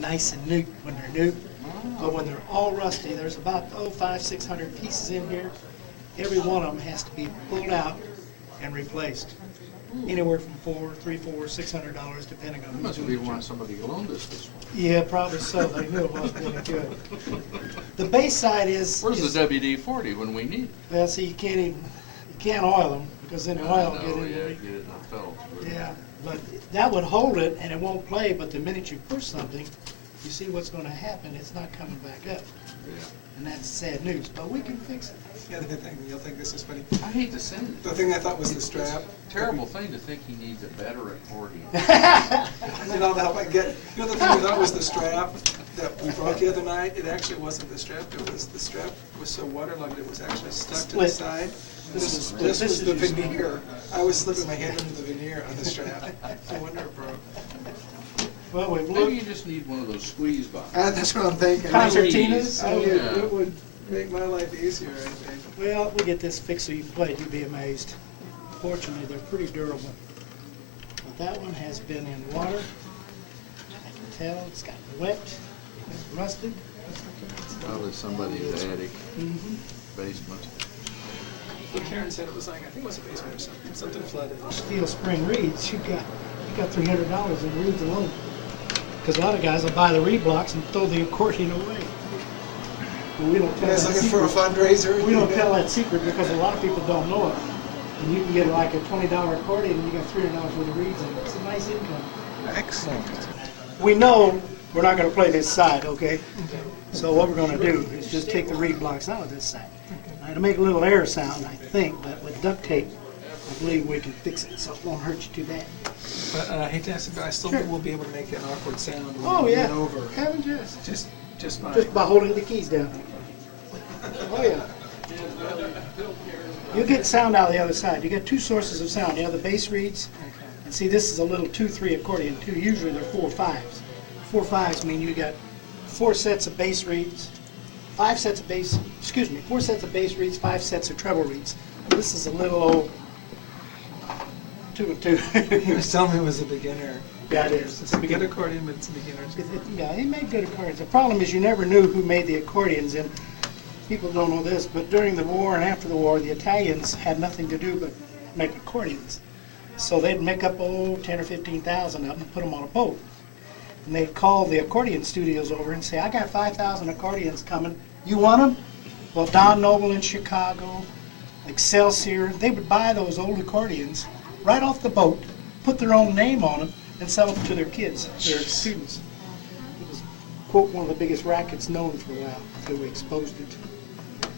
nice and new when they're new. But when they're all rusty, there's about 500-600 pieces in here. Every one of them has to be pulled out and replaced. Anywhere from $600, depending on That who's must doing be the why job. somebody loaned us this one. Yeah, probably so. They knew it wasn't really good. The base side is. Where's the WD-40 when we need it? Well, see, you can't oil them because then the oil will I get know, in yeah, there. get it in the felt. Yeah, but that would hold it and it won't play. But the minute you push something, you see what's going to happen. It's not coming back up, Yeah. and that's sad news. But we can fix it. The other thing, you'll think this is funny. I hate to send it. The thing I thought was the strap. Terrible thing to think he needs a better accordion. You know, to help I get, you know, the thing I thought was the strap that we broke the other night. It actually wasn't the strap. It was the strap was so waterlogged it was actually stuck to the Split. side. This was split. This This was is the your split. veneer. I was slipping my hand into the veneer on the strap. No wonder it broke. Well, we've Maybe you looked. just need one of those squeeze boxes. That's what I'm thinking. Concertinas? It would make my life easier, I think. Well, we get this fixed so you can play it. You'd be amazed. Fortunately, they're pretty durable. But that one has been in water. I can tell it's gotten wet. It's rusted. Probably somebody's attic, Mm-hmm. basement. But Karen said it was like, I think it was a basement or something. Something flooded. Steel spring reeds, you got $300 in reeds alone. Because a lot of guys will buy the reed blocks and throw the accordion away. And we don't You tell guys that looking for a secret. fundraiser? We don't tell that secret because a lot of people don't know it. And you can get like a $20 accordion and you got $300 worth of reeds in it. It's a nice income. Excellent. We know we're not going to play this side, okay? So what we're going to do is just take the reed blocks out of this side. Now, it'll make a little air sound, I think, but with duct tape, I believe we can fix it, so it won't hurt you too bad. But I hate to ask, but I still Sure. will be able to make an awkward sound when Oh, we yeah. get over. Haven't just. Just fine. Just by holding the keys down. Oh, yeah. You'll get sound out of the other side. You got two sources of sound. You have the bass reeds, and see, this is a little 2-3 accordion, too. Usually they're 4-5s. 4-5s mean you got 4 sets of bass reeds, 4 sets of bass reeds, 5 sets of treble reeds. This is a little old 2 and 2. He was telling me it was a beginner. Yeah, it is. It's a beginner accordion, but it's a beginner. Yeah, he made good accordions. The problem is you never knew who made the accordions, and people don't know this, but during the war and after the war, the Italians had nothing to do but make accordions. So they'd make up 10 or 15,000 of them and put them on a boat. And they'd call the accordion studios over and say, I got 5,000 accordions coming. You want them? Well, Don Noble in Chicago, Excelsior, they would buy those old accordions right off the boat, put their own name on them, and sell them to their kids, their students. It was, quote, one of the biggest rackets known for a while until we exposed it.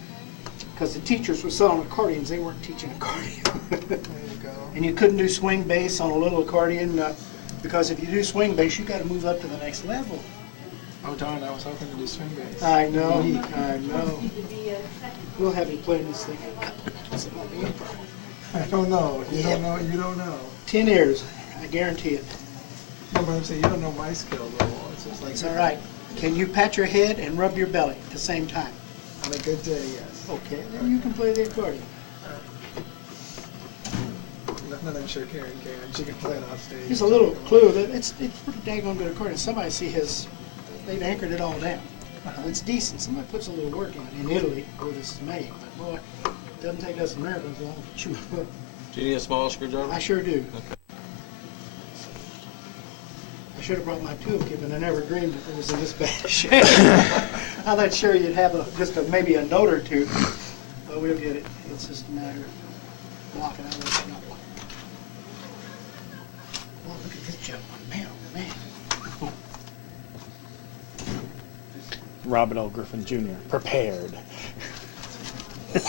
Because the teachers were selling accordions, they weren't teaching accordion. There you go. And you couldn't do swing bass on a little accordion because if you do swing bass, you got to move up to the next level. Oh darn, I was hoping to do swing bass. I know, I know. We'll have you playing this thing. It won't be any problem. I don't know. You don't know. You don't know. 10 years, I guarantee it. No, but I'm saying you don't know my skill though. It's just like It's all right. Can you pat your head and rub your belly at the same time? on a good day, yes. Okay, then you can play the accordion. Not that I'm sure Karen can. She can play it off stage. Here's a little clue that it's pretty daggone good accordion. Somebody see they've anchored it all down. It's decent. Somebody puts a little work in Italy where this is made. But boy, it doesn't take us Americans long to chew it up. Do you need a small screwdriver? I sure do. I should have brought my toolkit, and I never dreamed that it was in this bad shape. I thought sure you'd have maybe a note or two, but we'll get it. It's just a matter of blocking out what's not blocked. Well, look at this gentleman, man, oh man. Robert L. Griffin Jr. prepared. We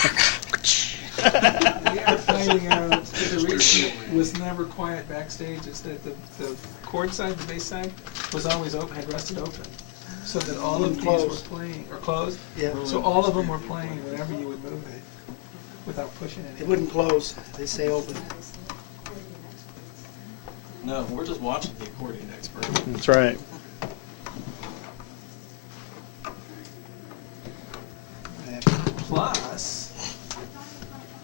are finding out that the reason it was never quiet backstage is that the chord side, the bass side, was always open, had rusted open. So that all of these were Closed. playing, or closed? Yeah. So all of them were playing whenever you would move it, without pushing It it. wouldn't close. They say open. No, we're just watching the accordion expert. That's right. Plus,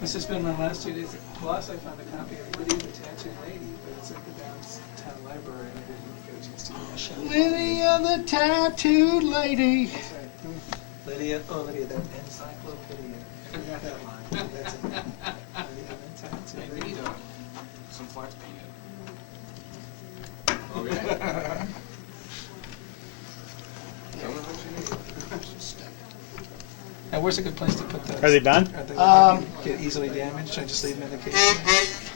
this to spend my last 2 days. Plus, I found a copy of Lydia the Tattooed Lady, but it's at the downtown library, and I didn't get a chance to get my Lydia the Tattooed Lady. That's right. Lydia, Lydia, that encyclopedia. I forgot that line. That's it. Lydia the Tattooed Hey, we Lady. need some flex paint. Okay. Now, where's a good place to put those? Are they done? Are they get easily damaged? Should I just leave them in the case?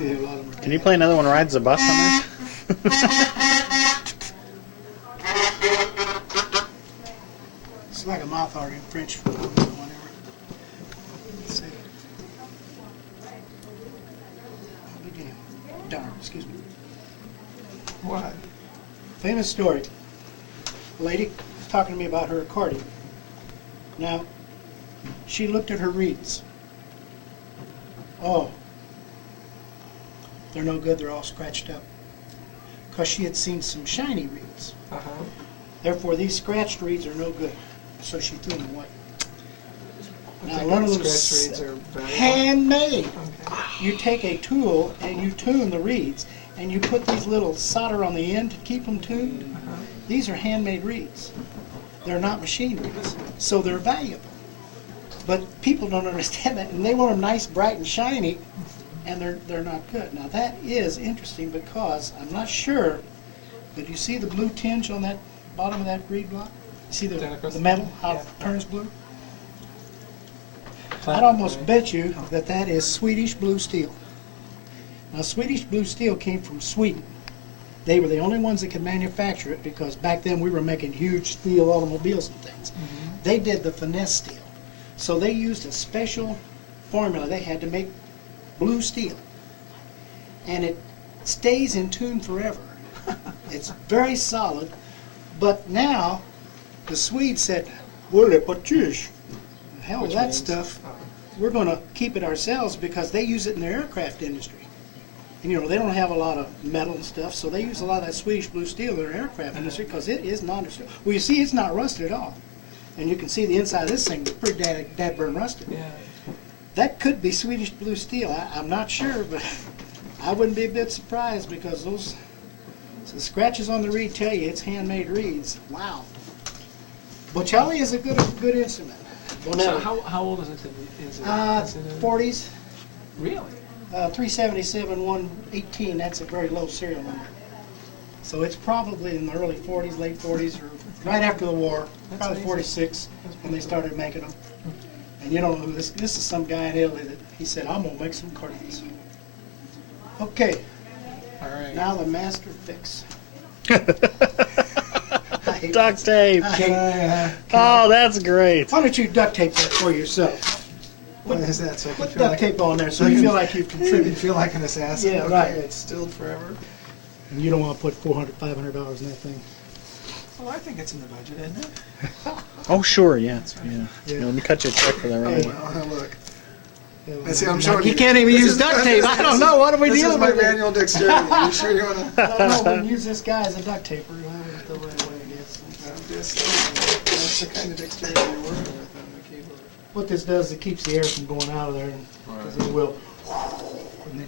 Yeah, a lot of them are Can you play another one rides the bus on this? It's like a mouth organ, French, whatever. Let's see. I'll be damned. Darn, excuse me. What? Famous story. A lady was talking to me about her accordion. Now, she looked at her reeds. Oh, they're no good, they're all scratched up. Because she had seen some shiny reeds. Uh-huh. Therefore, these scratched reeds are no good. So she threw them away. I Now, think one of the them scratch reeds are valuable. handmade. Okay. You take a tool and you tune the reeds, and you put these little solder on the end to keep them tuned. Uh-huh. These are handmade reeds. They're not machine reeds, so they're valuable. But people don't understand that, and they want them nice, bright, and shiny, and they're not good. Now that is interesting because I'm not sure, but you see the blue tinge on that bottom of that reed block? You see Down across the the- metal, how yeah. it turns blue? I'd almost bet you that that is Swedish blue steel. Now, Swedish blue steel came from Sweden. They were the only ones that could manufacture it because back then we were making huge steel automobiles and things. They did the finesse steel. So they used a special formula. They had to make blue steel. And it stays in tune forever. It's very solid. But now, the Swedes said, well, hell, Which that means- stuff, we're going to keep it ourselves because they use it in the aircraft industry. And, you know, they don't have a lot of metal and stuff, so they use a lot of that Swedish blue steel in their aircraft industry because it is non-destructible. Well, you see, it's not rusted at all. And you can see the inside of this thing is pretty dead burn rusted. Yeah. That could be Swedish blue steel. I'm not sure, but I wouldn't be a bit surprised because those the scratches on the reed tell you it's handmade reeds. Wow. Bocelli is a good instrument. So Bonelli. how old is it? Is it 40s. Really? 377, 118, that's a very low serial number. So it's probably in the early 40s, late 40s, or right after the war, That's probably amazing. 46 when they started making them. And you don't know who this is some guy in Italy that he said, I'm going to make some accordions. Okay, All right. now the master fix. Duct tape. Oh, that's great. Why don't you duct tape that for yourself? What is that? So I can Put feel duct like tape on there so you feel like you've you can contributed. feel like an assassin. Yeah, Okay, right. It's stilled forever. And you don't want to put $400, $500 in that thing. Well, I think it's in the budget, isn't it? Oh, sure, yeah. Yeah. Yeah. Yeah, let me cut you a check for that right Oh, away. well, look. Yeah, See, I'm now, showing you you. can't even This use is- duct tape. I don't know. What are we This is dealing my with? here? manual dexterity. You sure you want to? I don't know. We use this guy as a duct taper. I wouldn't throw it away, I guess. That's the kind of dexterity you're working with on the keyboard. What this does is it keeps the air from going out of there, because it will. And then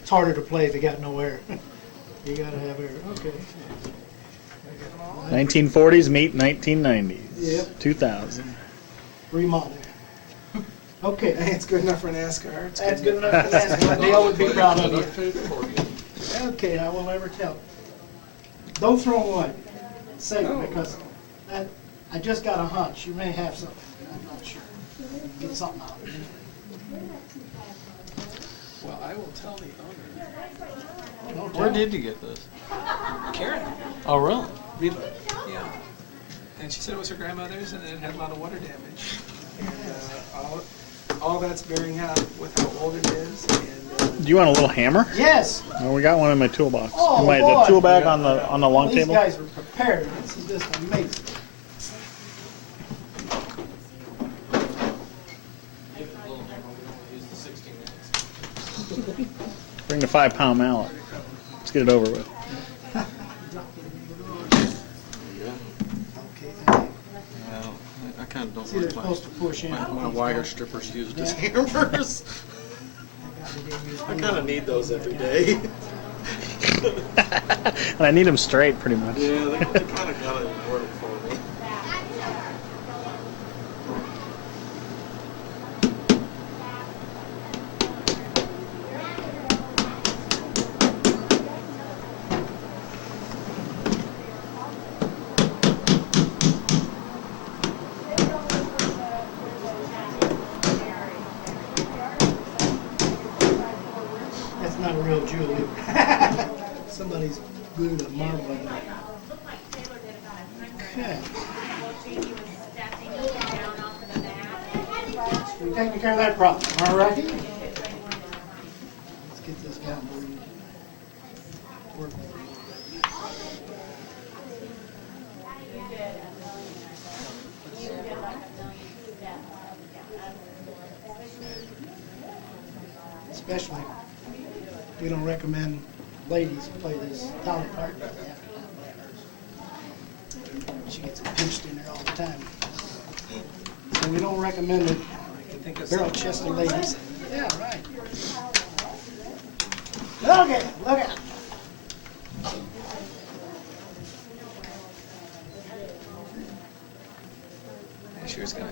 it's harder to play if you got no air. You gotta have air. Okay. 1940s meet 1990s. Yep. 2000. Remodel. Hey, Okay. it's good enough for NASCAR. It's That's good enough for that. Dale would be proud of you. Duct tape accordion. Okay, I will never tell. Don't throw them away. Save them No. because I just got a hunch. You may have something. I'm not sure. Get something out of it. Well, I will tell the owner. Don't Where tell. did you get this? Karen. Oh, really? Really? Yeah. And she said it was her grandmother's and it had a lot of water damage. And all that's bearing out with how old it is. And Do you want a little hammer? Yes. Well, we got one in my toolbox. Oh, In my boy. the tool bag on the long These table. guys were prepared. This is just amazing. Bring the 5-pound mallet. Let's get it over with. Okay, thank you. Well, I kind of don't See, they're like supposed to push in. my wire strippers used as hammers. I kind of need those every day. And I need them straight, pretty much. Yeah, they kind of gotta work for me. That's not a real jewel either. Somebody's glued a marble in there. Okay. We're taking care of that problem, all righty? Let's get this down where we work with it. Especially, we don't recommend ladies play this dolly part. She gets pinched in there all the time. So we don't recommend it. Think of Barrel chested ladies. Yeah, right. Look at it, look at it. sure it's gonna.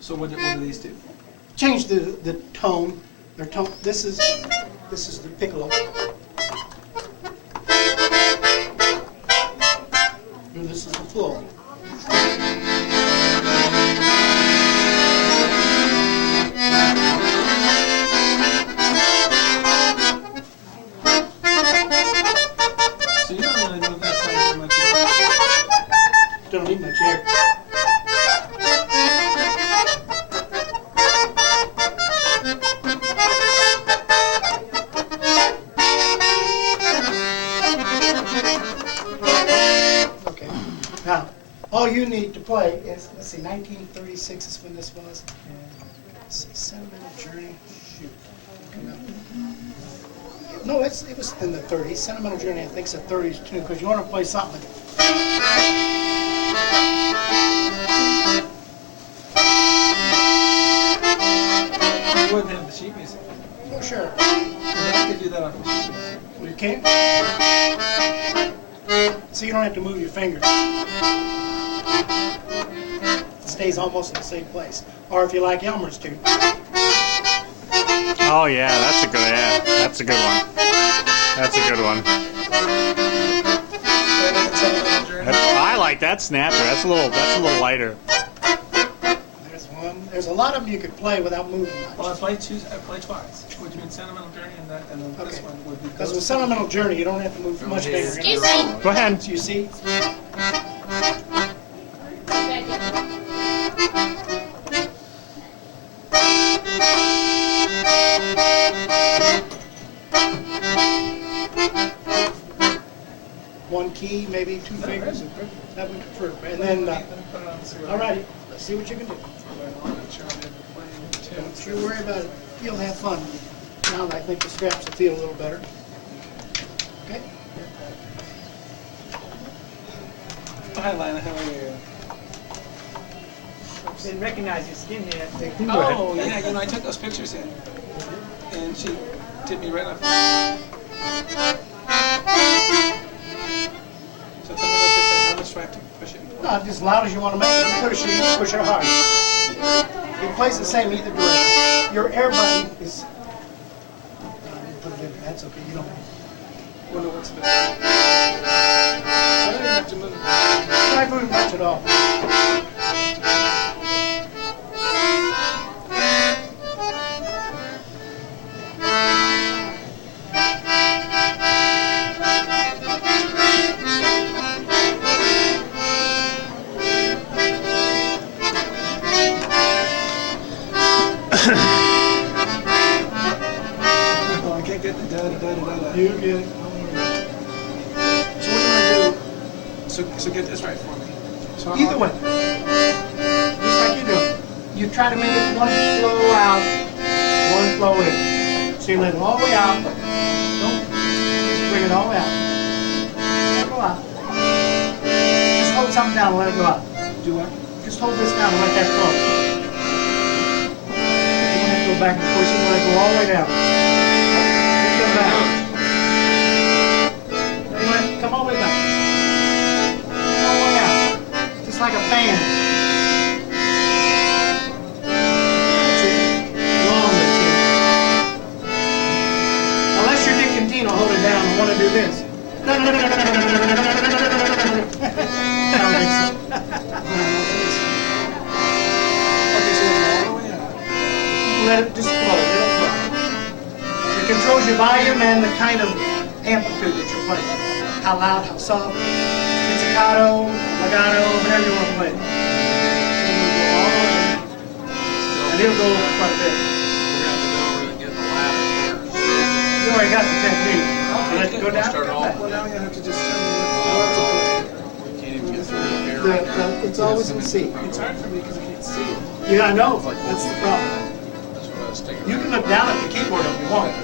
So what do these do? Change the tone. Their tone. This is the piccolo. And this is the full. So you don't really know that side much. Don't need much air. Okay. Now, all you need to play is, let's see, 1936 is when this was. Let's see, Sentimental Journey. Shoot. Come up. No, it was in the 30s. Sentimental Journey, I think, is a 30s tune, because you want to play something. You wouldn't have the sheet music. Oh, sure. I could do that off the sheet music. Well, you can't. So you don't have to move your finger. It stays almost in the same place. Or if you like Elmer's tune. Oh yeah, that's a good that's a good one. That's a good one. I like that snapper. That's a little lighter. There's one. There's a lot of them you could play without moving Well, I much. played twice, which means Sentimental Journey and that, and then this Okay. one would be. Because with Sentimental Journey, you don't have to move much finger. Excuse me. Go ahead. You see? One key, maybe two fingers. That would prefer. And then, all righty, let's see what you can do. Don't you worry about it. You'll have fun. Now I think the straps will feel a little better. Okay? Hi, Lana, how are you? Didn't recognize your skin yet. Oh, yeah, I took those pictures in, and she tipped me right off. So tell me about this, how much do I have to push it? Not just as loud as you want to make it. You push it hard. It plays the same either direction. Your air button is. That's okay. You don't. Wonder what's better. So I don't have to move. Not moving much at all. Oh, I can't get the da-da-da-da-da. You get it. So what you want to do So get this right for me. So Either way. Just like you do. You try to make it one flow out, one flow in. So you let it all the way out. Don't just bring it all the way out. Let it go out. Just hold something down and let it go out. Do what? Just hold this down and let that go. You don't have to go back and forth. You let it go all the way down. Then come back. Then you let it come all the way back. Come all the way out. Just like a fan. That's it. Longer, see. Unless you're Dick and Tino, hold it down and want to do this. I don't think so. Okay, so it's all the way out. Let it just flow, let it flow. It controls your volume and the kind of amplitude that you're playing. How loud, how soft, pizzicato, legato, whatever you want to play. And it'll go quite a bit. We're gonna have to know where to get the ladder first. You already got the technique. You let it go down, Start come off back. Well, now you have to just tell me what We can't even get through the air right now. It's always in C. It's hard for me because I can't see it. Yeah, I know, that's the problem. That's what I was thinking. You can look down at the keyboard if you want.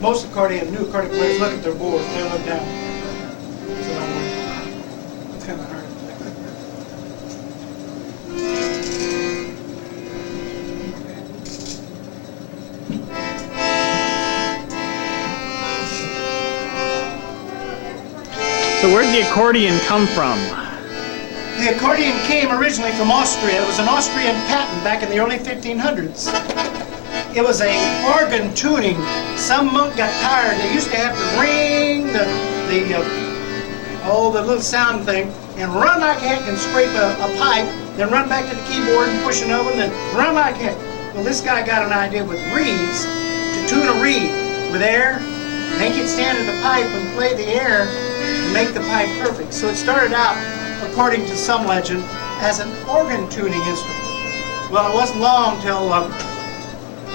Most new accordion players look at their board, they look down. So I don't know. It's kind of hard. So where'd the accordion come from? The accordion came originally from Austria. It was an Austrian patent back in the early 1500s. It was a organ tuning. Some monk got tired. They used to have to ring the little sound thing and run like heck and scrape a pipe, then run back to the keyboard and push another one, then run like heck. Well, this guy got an idea with reeds to tune a reed with air, make it stand in the pipe and play the air and make the pipe perfect. So it started out, according to some legend, as an organ tuning instrument. Well, it wasn't long till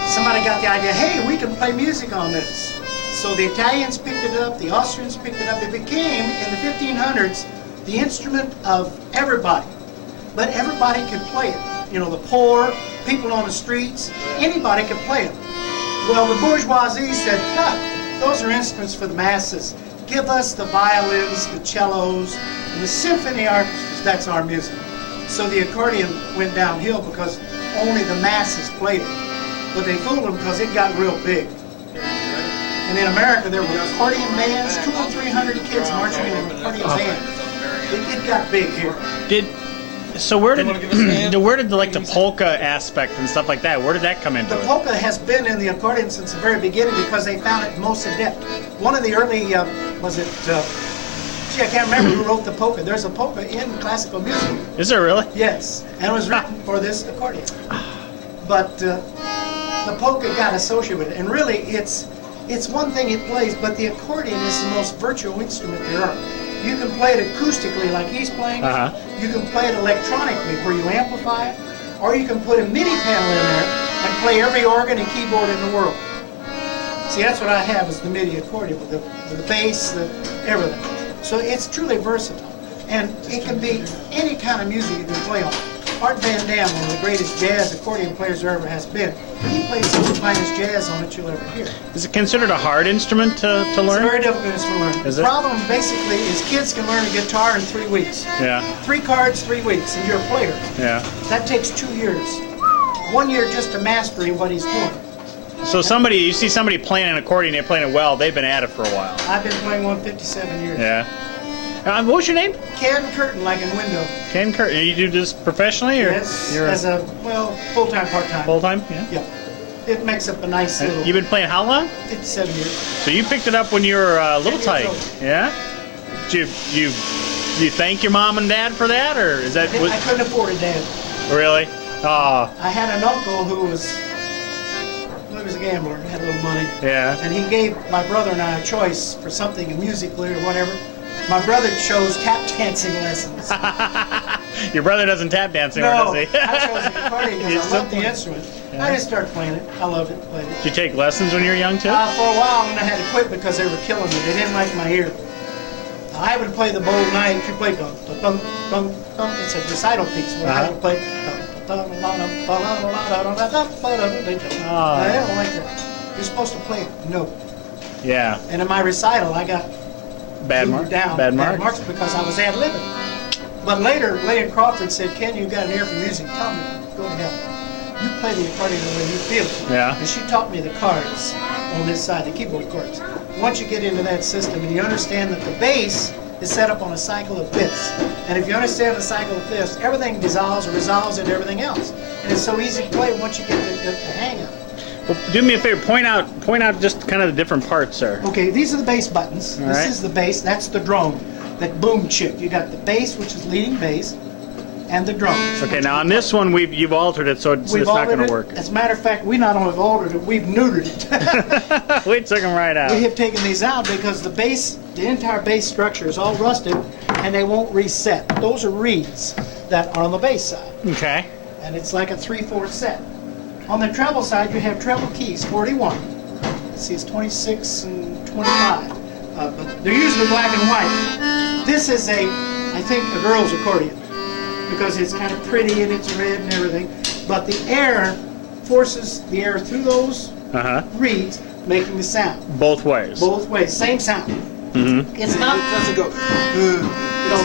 somebody got the idea, hey, we can play music on this. So the Italians picked it up, the Austrians picked it up. It became, in the 1500s, the instrument of everybody. But everybody could play it. You know, the poor, people on the streets, anybody could play it. Well, the bourgeoisie said, those are instruments for the masses. Give us the violins, the cellos, and the symphony orchestras. That's our music. So the accordion went downhill because only the masses played it. But they fooled them because it got real big. And in America, there were accordion bands, 200 or 300 kids marching in an accordion band. It got big here. Where did the polka aspect and stuff like that, where did that come into The it? polka has been in the accordion since the very beginning because they found it most adept. One of the early, I can't remember who wrote the polka. There's a polka in classical music. Is there really? Yes, and it was written for this accordion. But the polka got associated with it, and really it's one thing it plays, but the accordion is the most virtual instrument there are. You can play it acoustically like he's playing. You can play it electronically where you amplify it, or you can put a MIDI panel in there and play every organ and keyboard in the world. See, that's what I have is the MIDI accordion with the bass, everything. So it's truly versatile, and it can be any kind of music you can play on. Art Van Dam, one of the greatest jazz accordion players there ever has been, he plays some of the finest jazz on it you'll ever hear. Is it considered a hard instrument to learn? It's very difficult to learn. Is The it? problem basically is kids can learn a guitar in 3 weeks. Yeah, 3 cards, 3 weeks, and you're a player. yeah. That takes 2 years. 1 year just to mastering what he's doing. So you see somebody playing an accordion, they're playing it well, they've been at it for a while. I've been playing one 57 years. Yeah. What was your name? Ken Curtin, like in window. Ken Curtin. You do this professionally, or Yes, you're as full-time, part-time. full time? Yeah. Yeah. It makes up a nice little You've been playing how long? 57 years. So you picked it up when you were a little 10 years tight. old. Yeah. Did you thank your mom and dad for that, or is that I couldn't afford it, Dad. really? Oh, I had an uncle who was a gambler, had a little money. yeah. And he gave my brother and I a choice for something musically or whatever. My brother chose tap dancing lessons. Your brother doesn't tap dance anymore, No, does he? I chose the accordion He's because I love the simple. instrument. I just started playing it. I loved it, played it. Did you take lessons when you were young too? For a while, and I had to quit because they were killing me. They didn't like my ear. I would play the Bold Night. You play dum dum dum dum. It's a recital piece. When I would play they don't like that. You're supposed to play a note. Yeah. And in my recital, I got Bad moved mark. down Bad marks. because I was ad-libbing. But later, Lillian Crawford said, "Ken, you've got an ear for music. Tell me, go to hell. You play the accordion the way you feel it." Yeah. And she taught me the chords on this side, the keyboard chords. Once you get into that system and you understand that the bass is set up on a cycle of fifths, and if you understand the cycle of fifths, everything dissolves or resolves into everything else. And it's so easy to play once you get the hang of it. Well, do me a favor. Point out just kind of the different parts, sir. Okay, these are the bass buttons. All This right. is the bass. That's the drone. That boom chip. You got the bass, which is leading bass, and the drums. Okay, now on this one you've altered it, so it's not altered going to it. work. As a matter of fact, we not only have altered it, we've neutered it. We took them right out. We have taken these out because the bass, the entire bass structure is all rusted, and they won't reset. Those are reeds that are on the bass side, Okay. and it's like a 3/4 set. On the treble side, you have treble keys, 41. See, it's 26 and 25. But they're usually black and white. This is I think, a girl's accordion because it's kind of pretty and it's red and everything. But the air forces the air through those reeds, making the sound. Both ways. Both ways, same sound. Mm-hmm. It's not, It doesn't go.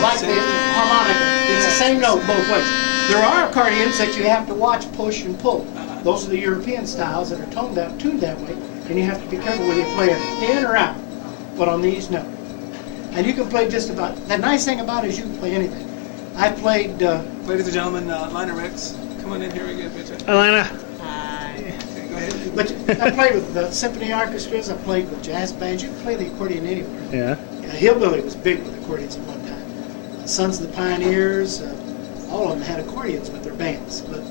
like the harmonica. It's the same note both ways. There are accordions that you have to watch push and pull. Those are the European styles that are tuned that way, and you have to be careful whether you play it in or out. But on these, no. And you can play just about. The nice thing about it is you can play anything. I played. Ladies and gentlemen, Liner Rex, come on in here again, bitch. Alana. Okay, go ahead. But I played with the symphony orchestras. I played with jazz bands. You can play the accordion anywhere. Yeah. Hillbilly was big with accordions at one time. Sons of the Pioneers, all of them had accordions with their bands. But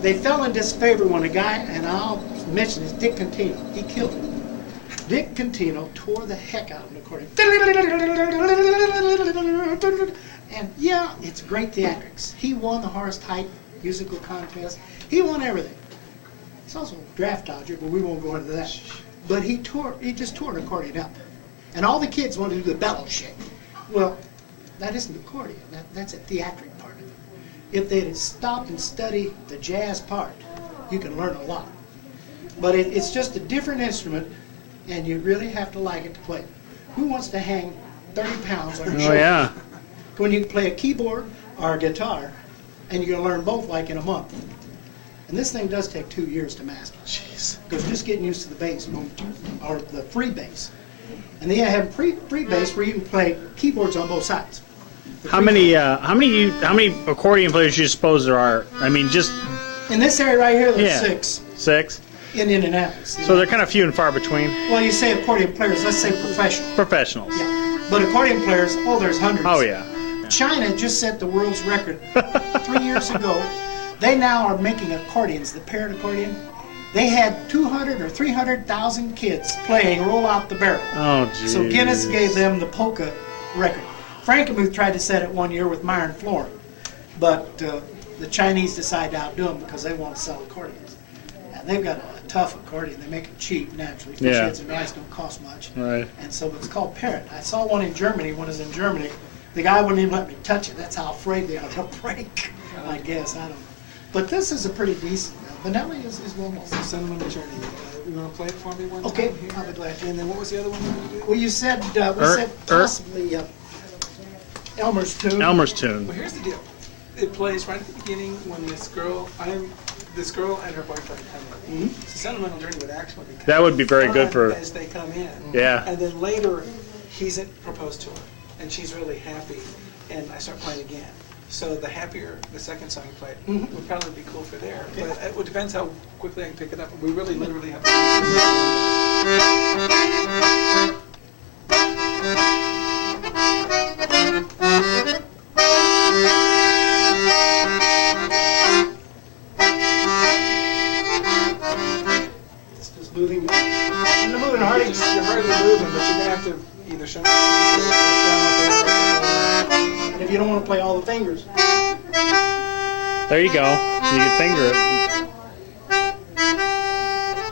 they fell in disfavor when a guy, and I'll mention this, Dick Contino, he killed him. Dick Contino tore the heck out of an accordion. And yeah, it's great theatrics. He won the Horace Height musical contest. He won everything. He's also a draft dodger, but we won't go into that. But he just tore an accordion up. And all the kids wanted to do the bellow shake. Well, that isn't accordion. That's a theatric part of it. If they'd stop and study the jazz part, you can learn a lot. But it's just a different instrument, and you really have to like it to play it. Who wants to hang 30 pounds on your Oh shoulder? yeah. When you can play a keyboard or a guitar, and you're going to learn both like in a month. And this thing does take 2 years to master. Jeez. Because just getting used to the bass, or the free bass. And then you have free bass where you can play keyboards on both sides. How many accordion players do you suppose there are? I mean, just In this area right here, there's Yeah. 6 6. in Indianapolis. So they're kind of few and far between. Well, you say accordion players, let's say professional. Professionals. Yeah. But accordion players, there's hundreds. Oh yeah. China just set the world's record 3 years ago. They now are making accordions, the parrot accordion. They had 200 or 300,000 kids playing Roll Out the Barrel. Oh geez. So Guinness gave them the polka record. Frankenmuth tried to set it one year with Myron Florin, but the Chinese decided to outdo them because they want to sell accordions. And they've got a tough accordion. They make it cheap, naturally. Fish Yeah. heads and rice don't cost much. Right. And so it's called parrot. I saw one in Germany when I was in Germany. The guy wouldn't even let me touch it. That's how afraid they are. They'll break, I guess. I don't know. But this is a pretty decent. Vanilla is well known. Sentimental Journey. You want to play it for me one Okay, time? Here? I'll be glad to. And then what was the other one you wanted to do? Well, you said, said possibly Elmer's Tune. Elmer's Tune. Well, here's the deal. It plays right at the beginning when this girl and her boyfriend come in. Mhm. It's a Sentimental Journey would actually be That would be very good for. as they come in. Yeah. And then later, he's proposed to her, and she's really happy, and I start playing again. So the happier the second song you played would probably be cool for there. Okay. But it depends how quickly I can pick it up. We really literally have It's just moving. And the moving heart. You're hardly moving, but you're going to have to either show me or want to play all the fingers. There you go. You can finger it.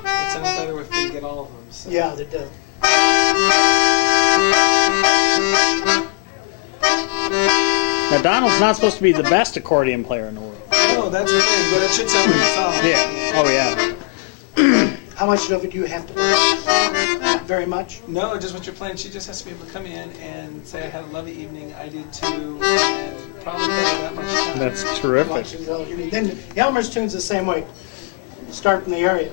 It sounds better if we get all of them. So. Yeah, it does. Now Donald's not supposed to be the best accordion player in the world. No, that's the thing, but it should sound like it's all. Yeah. Oh yeah. How much of it do you have to play? Not very much. No, just what you're playing. She just has to be able to come in and say, I had a lovely evening, I did too, and probably play that much time. That's terrific. Then Elmer's tune's the same way. Start in the area.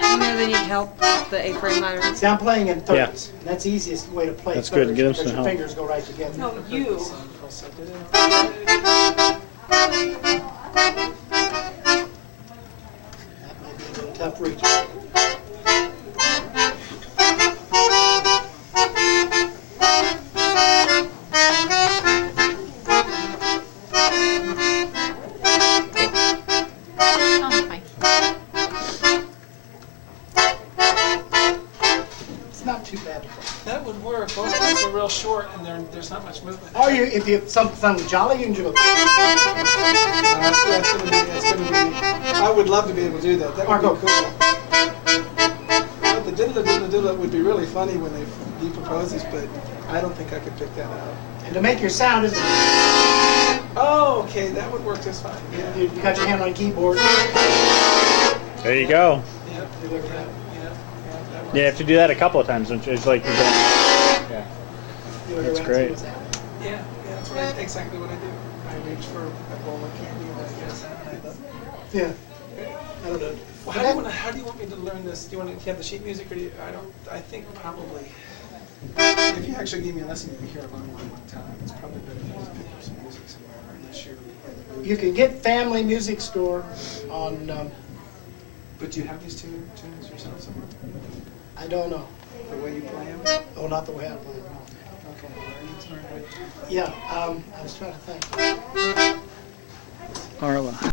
You know they need help, the A-frame letters. See, I'm playing in thirds. Yeah. That's the easiest way to play That's thirds. good. Get him because some your help. fingers go right together. No, you. That might be a little tough reach. Oh, my. It's not too bad to play. That would work. Both of us are real short, and there's not much movement. Or you, if you have something jolly, you can do it. That's gonna be. I would love to be able to do that. That would Marco. be cool. But the diddle diddle diddle would be really funny when he proposes, but I don't think I could pick that out. And to make your sound, is Oh, okay, that would work just fine. Yeah. you got your hand on the keyboard. There you go. Yep. You look at that. That works. Yeah, you have to do that a couple of times. It's like you're going. Yeah. Do it That's around, great. see what's happening. Yeah, that's exactly what I do. I reach for a bowl of candy and I guess I love it. Yeah. I don't know. Well, how do you want me to learn this? Do you want to have the sheet music, or do you, I think probably, if you actually gave me a lesson, you'd hear a long time. It's probably better if you just pick up some music somewhere, unless you're in the mood. You can get Family Music Store on, But do you have these tunes yourself somewhere? I don't know. The way you play them? Oh, not the way I play it. Okay, learn the way. Yeah, I was trying to think. Arla.